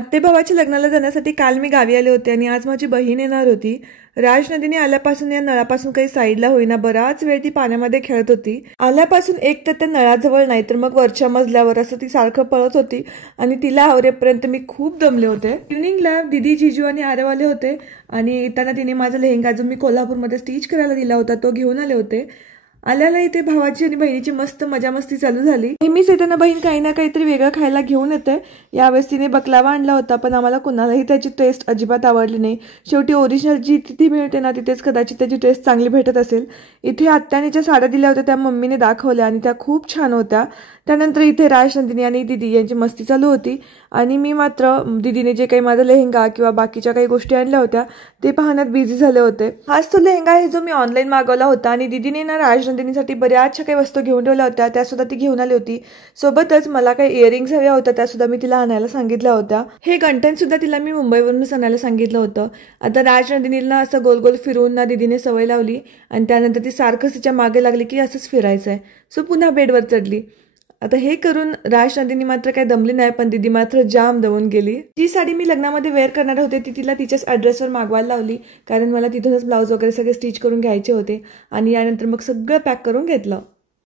आत्ते भावाच्या लग्नाला जाण्यासाठी काल मी गावी आले होते आणि आज माझी बहीण येणार होती। राज नदीने आल्यापासून या नळापासून काही साईडला होईना बराच वेळ ती पाण्यामध्ये खेळत होती। आल्यापासून एक तर त्या नळाजवळ नाही तर मग वरच्या मजल्यावर असं ती सारखं पळत होती आणि तिला आवरेपर्यंत मी खूप दमले होते। इव्हनिंगला दीदी, जीजू आणि आरव आले होते आणि येताना तिने माझा लेहंगा जो मी कोल्हापूरमध्ये स्टिच करायला दिला होता तो घेऊन आले होते। आल्याला इथे भावाची आणि बहिणीची मस्त मजा मस्ती चालू झाली। नेहमीच येताना बहीण काही ना काहीतरी वेगळं खायला घेऊन येते। यावेळेस तिने बकलावा आणला होता पण आम्हाला कुणालाही त्याची टेस्ट अजिबात आवडली नाही। शेवटी ओरिजिनल जी तिथे मिळते ना तिथेच कदाचित त्याची टेस्ट चांगली भेटत असेल। इथे आत्याने ज्या साड्या दिल्या होत्या त्या मम्मीने दाखवल्या आणि त्या खूप छान होत्या। त्यानंतर इथे राज, नंदिनी आणि दीदी यांची मस्ती चालू होती आणि मी मात्र दीदीने जे काही माझा लेहंगा किंवा बाकीच्या काही गोष्टी आणल्या होत्या ते पाहण्यात बिझी झाले होते। हाच तो लेहंगा आहे जो मी ऑनलाईन मागवला होता आणि दीदीने ना राज, नंदिनीसाठी बऱ्याचशा काही वस्तू घेऊन ठेवल्या होत्या त्या सुद्धा ती घेऊन आली होती। सोबतच मला काही इयरिंग्स हव्या होत्या त्या सुद्धा मी तिला आणायला सांगितल्या होत्या। हे कंटेंट सुद्धा तिला मी मुंबईवरूनच आणायला सांगितलं होतं। आता राज, नंदिनीला असं गोल गोल फिरवून ना दीदीने सवय लावली आणि त्यानंतर ती सारखंच तिच्या मागे लागली की असंच फिरायचंय। सो पुन्हा बेडवर चढली। आता हे करून राज, नंदिनी मात्र काही दमली नाही पण दीदी मात्र जाम दमून गेली। जी साडी मी लग्नामध्ये वेअर करणार होते ती तिला तिच्याच ॲड्रेसवर मागवायला लावली कारण मला तिथूनच ब्लाऊज वगैरे सगळे स्टिच करून घ्यायचे होते आणि यानंतर मग सगळं पॅक करून घेतलं।